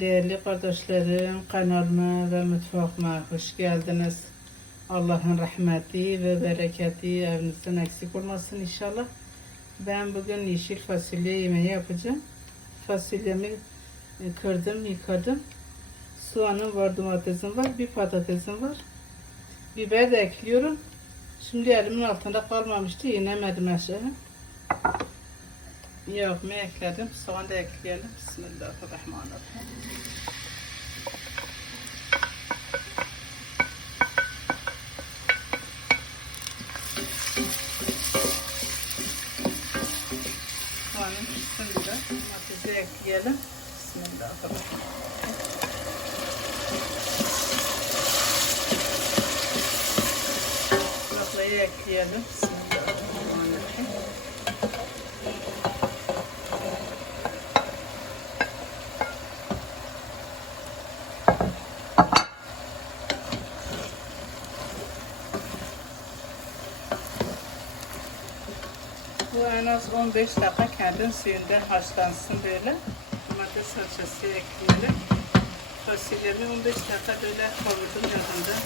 Değerli kardeşlerim, kanalıma ve mutfağıma hoş geldiniz. Allah'ın rahmeti ve bereketi evinizden eksik olmasın inşallah. Ben bugün yeşil fasulye yemeği yapacağım. Fasulyemi e, kırdım, yıkadım. Soğanım var, domatesim var, bir patatesim var. Biber de ekliyorum. Şimdi elimin altında kalmamıştı, inemedim aşağı. Yağımı ekledim, soğan da ekleyelim. Bismillahirrahmanirrahim. Soğanın üstünde domatesi ekleyelim. Bismillahirrahmanirrahim. Baklayı ekleyelim. Bismillahirrahmanirrahim. Bu en az 15 dakika kendi suyundan haşlansın böyle. Domates salçası ekleyelim. Fasulyemi 15 dakika böyle kavurdum yanında.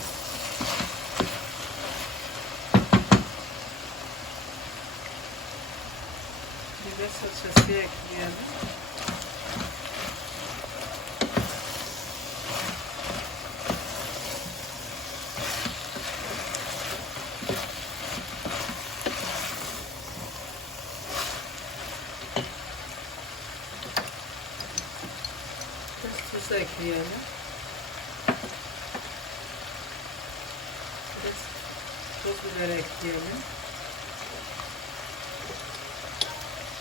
Biber salçası ekleyelim. Tuz ekleyelim. Biraz toz biber ekleyelim.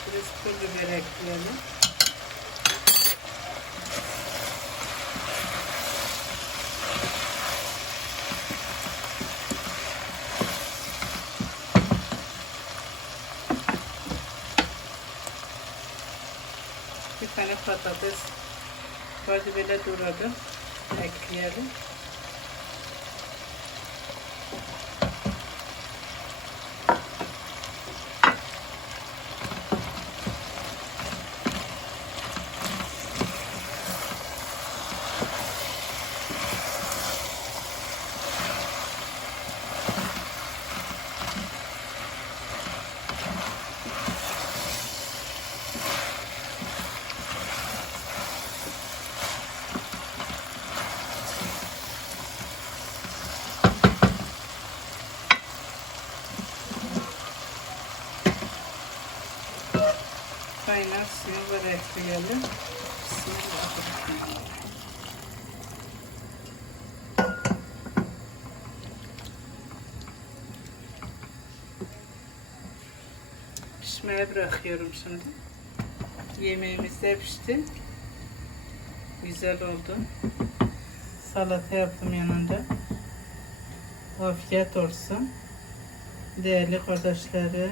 Biraz pul biber ekleyelim. Bir tane patates vardı böyle doğradım. Ekleyelim. Kaynar suyu böyle ekleyelim. Bismillahirrahmanirrahim. Pişmeye bırakıyorum şimdi. Yemeğimiz de pişti. Güzel oldu. Salata yaptım yanında. Afiyet olsun. Değerli kardeşlerim,